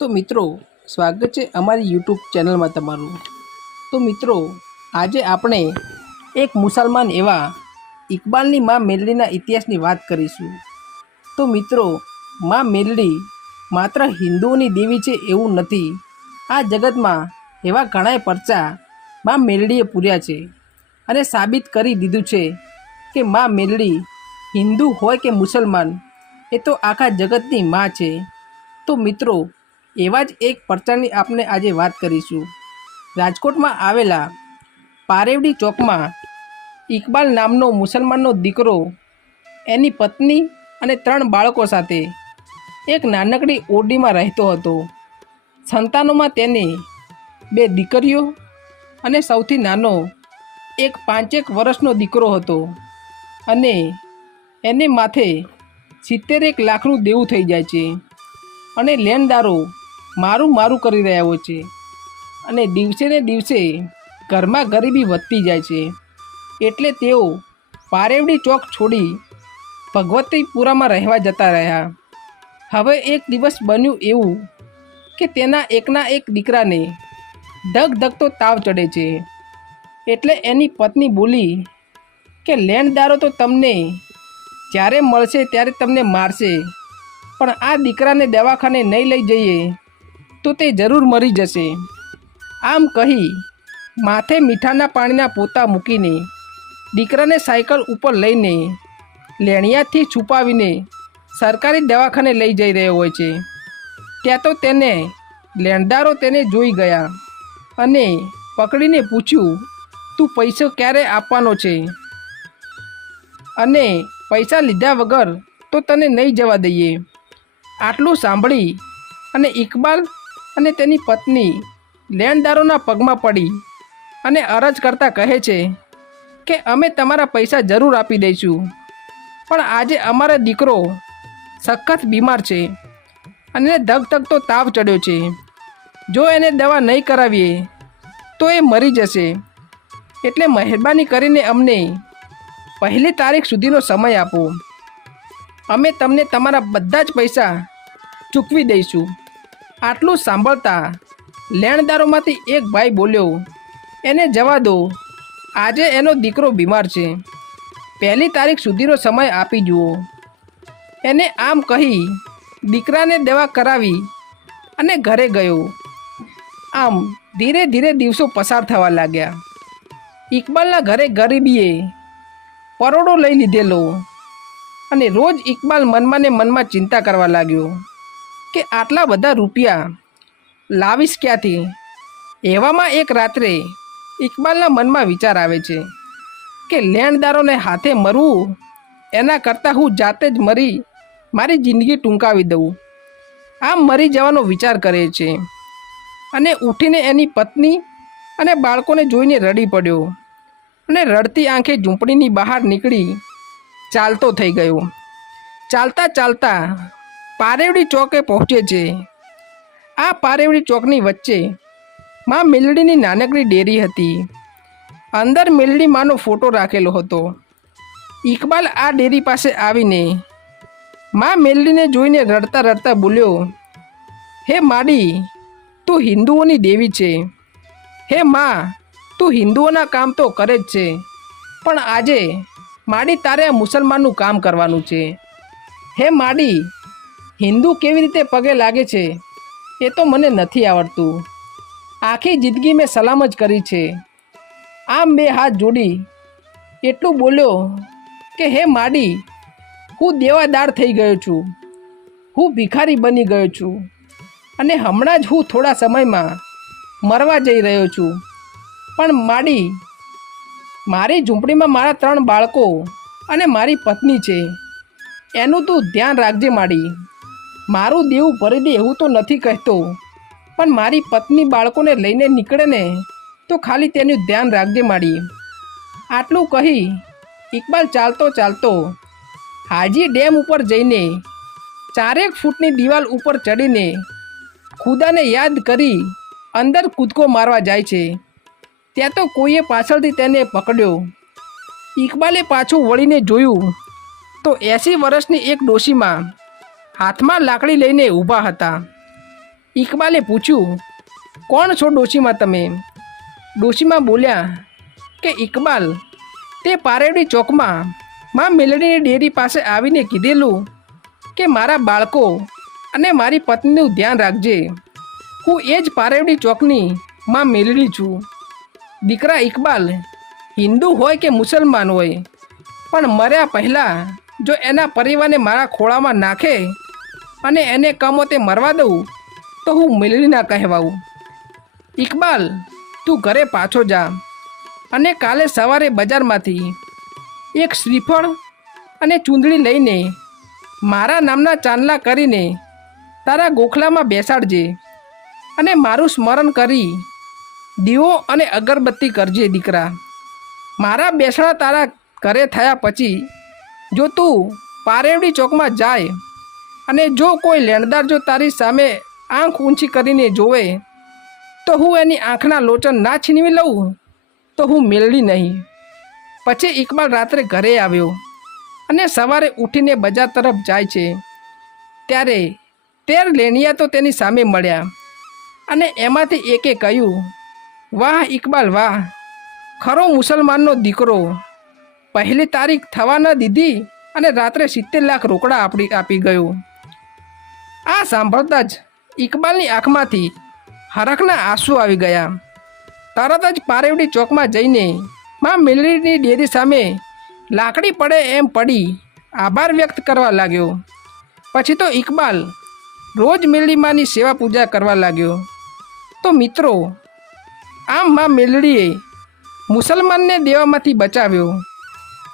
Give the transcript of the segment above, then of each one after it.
તો મિત્રો, સ્વાગત છે અમારી યુટ્યુબ ચેનલમાં તમારું। તો મિત્રો, આજે આપણે એક મુસલમાન એવા ઇકબાલની માં મેલડીના ઇતિહાસની વાત કરીશું। તો મિત્રો, માં મેલડી માત્ર હિન્દુઓની દેવી છે એવું નથી। આ જગતમાં એવા ઘણાય પરચા માં મેલડીએ પૂર્યા છે અને સાબિત કરી દીધું છે કે માં મેલડી હિન્દુ હોય કે મુસલમાન, એ તો આખા જગતની માં છે। તો મિત્રો, એવા જ એક પરચાની આપણે આજે વાત કરીશું। રાજકોટમાં આવેલા પારેવડી ચોકમાં ઇકબાલ નામનો મુસલમાનનો દીકરો એની પત્ની અને 3 બાળકો સાથે એક નાનકડી ઓરડીમાં રહેતો હતો। સંતાનોમાં તેને 2 દીકરીઓ અને સૌથી નાનો એક 5 વર્ષનો દીકરો હતો અને એને માથે 70 લાખનું દેવું થઈ જાય છે અને લેણદારો મારું મારું કરી રહ્યા હોય છે અને દિવસે ને દિવસે ઘરમાં ગરીબી વધતી જાય છે। એટલે તેઓ પારેવડી ચોક છોડી ભગવતીપુરામાં રહેવા જતા રહ્યા। હવે એક દિવસ બન્યું એવું કે તેના એકના એક દીકરાને ધગધગતો તાવ ચડે છે। એટલે એની પત્ની બોલી કે લેણદારો તો તમને જ્યારે મળશે ત્યારે તમને મારશે, પણ આ દીકરાને દવાખાને નહીં લઈ જઈએ તો તે જરૂર મરી જશે। આમ કહી માથે મીઠાના પાણીના પોતા મૂકીને દીકરાને સાયકલ ઉપર લઈને લેણિયાથી છુપાવીને સરકારી દવાખાને લઈ જઈ રહ્યો હોય છે। ત્યાં તો તેને લેણદારો તેને જોઈ ગયા અને પકડીને પૂછ્યું, તું પૈસો ક્યારે આપવાનો છે? અને પૈસા લીધા વગર તો તને નહીં જવા દઈએ। આટલું સાંભળી અને ઇકબાલ અને તેની પત્ની લેણદારોના પગમાં પડી અને અરજ કરતાં કહે છે કે અમે તમારા પૈસા જરૂર આપી દઈશું, પણ આજે અમારો દીકરો સખત બીમાર છે અને ધગધગતો તાવ ચડ્યો છે। જો એને દવા નહીં કરાવીએ તો એ મરી જશે। એટલે મહેરબાની કરીને અમને 1 તારીખ સુધીનો સમય આપો, અમે તમને તમારા બધા જ પૈસા ચૂકવી દઈશું। આટલું સાંભળતા લેણદારોમાંથી એક ભાઈ બોલ્યો, એને જવા દો, આજે એનો દીકરો બીમાર છે, 1 તારીખ સુધીનો સમય આપી જુઓ। એને આમ કહી દીકરાને દવા કરાવી અને ઘરે ગયો। આમ ધીરે ધીરે દિવસો પસાર થવા લાગ્યા। ઇકબાલના ઘરે ગરીબીએ પરોડો લઈ લીધેલો અને રોજ ઇકબાલ મનમાં ને મનમાં ચિંતા કરવા લાગ્યો કે આટલા બધા રૂપિયા લાવીશ ક્યાંથી? એવામાં એક રાત્રે ઇકબાલના મનમાં વિચાર આવે છે કે લેણદારોને હાથે મરવું એના કરતાં હું જાતે જ મરી મારી જિંદગી ટૂંકાવી દઉં। આમ મરી જવાનો વિચાર કરે છે અને ઉઠીને એની પત્ની અને બાળકોને જોઈને રડી પડ્યો અને રડતી આંખે ઝૂંપડીની બહાર નીકળી ચાલતો થઈ ગયો। ચાલતા ચાલતા પારેવડી ચોકે પહોંચે છે। આ પારેવડી ચોકની વચ્ચે માં મેલડીની નાનકડી ડેરી હતી। અંદર મેલડી માનો ફોટો રાખેલો હતો। ઇકબાલ આ ડેરી પાસે આવીને માં મેલડીને જોઈને રડતા રડતા બોલ્યો, હે માડી, તું હિન્દુઓની દેવી છે। હે માં, તું હિન્દુઓના કામ તો કરે જ છે, પણ આજે માડી તારે આ મુસલમાનનું કામ કરવાનું છે। હે માડી, હિન્દુ કેવી રીતે પગે લાગે છે એ તો મને નથી આવડતું। આખી જિંદગી મેં સલામ જ કરી છે। આમ 2 હાથ જોડી એટલું બોલ્યો કે હે માડી, હું દેવાદાર થઈ ગયો છું, હું ભિખારી બની ગયો છું અને હમણાં જ હું થોડા સમયમાં મરવા જઈ રહ્યો છું, પણ માડી, મારી ઝૂંપડીમાં મારા 3 બાળકો અને મારી પત્ની છે, એનું તું ધ્યાન રાખજે માડી। મારું દેવું ભરી દે એવું તો નથી કહેતો, પણ મારી પત્ની બાળકોને લઈને નીકળે ને તો ખાલી તેનું ધ્યાન રાખજે માડી। આટલું કહી ઇકબાલ ચાલતો ચાલતો હાજી ડેમ ઉપર જઈને 4 ફૂટની દિવાલ ઉપર ચડીને ખુદાને યાદ કરી અંદર કૂદકો મારવા જાય છે। ત્યાં તો કોઈએ પાછળથી તેને પકડ્યો। ઇકબાલે પાછું વળીને જોયું તો 80 વર્ષની એક ડોશીમાં હાથમાં લાકડી લઈને ઊભા હતા। ઇકબાલે પૂછ્યું, કોણ છો ડોશીમાં તમે? ડોશીમાં બોલ્યા કે ઇકબાલ, તે પારેવડી ચોકમાં માં મેલડીની ડેરી પાસે આવીને કીધેલું કે મારા બાળકો અને મારી પત્નીનું ધ્યાન રાખજે. હું એ જ પારેવડી ચોકની માં મેલડી છું. દીકરા ઇકબાલ, હિન્દુ હોય કે મુસલમાન હોય, પણ મર્યા પહેલાં જો એના પરિવારને મારા ખોળામાં નાખે અને એને કમોતે મરવા દઉં તો હું મેલડી ના કહેવાઉં. ઇકબાલ, તું ઘરે પાછો જા અને કાલે સવારે બજારમાંથી એક શ્રીફળ અને ચૂંદડી લઈને મારા નામના ચાંદલા કરીને તારા ગોખલામાં બેસાડજે અને મારું સ્મરણ કરી દીવો અને અગરબત્તી કરજે. દીકરા, મારા બેસણા તારા ઘરે થયા પછી જો તું પારેવડી ચોકમાં જાય અને જો કોઈ લેણદાર જો તારી સામે આંખ ઊંચી કરીને જોવે તો હું એની આંખના લોચન ના છીનવી લઉં તો હું મેલડી નહીં. પછી ઇકબાલ રાત્રે ઘરે આવ્યો અને સવારે ઉઠીને બજાર તરફ જાય છે ત્યારે 13 લેણિયા તો તેની સામે મળ્યા અને એમાંથી એકે કહ્યું, વાહ ઇકબાલ વાહ, ખરો મુસલમાનનો દીકરો, પહેલી તારીખ થવા ન દીધી અને રાત્રે 70 લાખ રોકડા આપી ગયો. આ સાંભળતા જ ઇકબાલની આંખમાંથી હરખના આંસુ આવી ગયા. તરત જ પારેવડી ચોકમાં જઈને માં મેલડીની ડેરી સામે લાકડી પડે એમ પડી આભાર વ્યક્ત કરવા લાગ્યો. પછી તો ઇકબાલ રોજ મેલડીમાંની સેવા પૂજા કરવા લાગ્યો. તો મિત્રો, આમ માં મેલડીએ મુસલમાનને દેવામાંથી બચાવ્યો.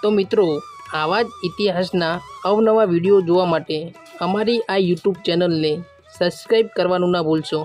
તો મિત્રો, આવા જ ઇતિહાસના અવનવા વિડીયો જોવા માટે અમારી આ યુટ્યુબ ચેનલને સબસ્ક્રાઈબ કરવાનું ના ભૂલશો.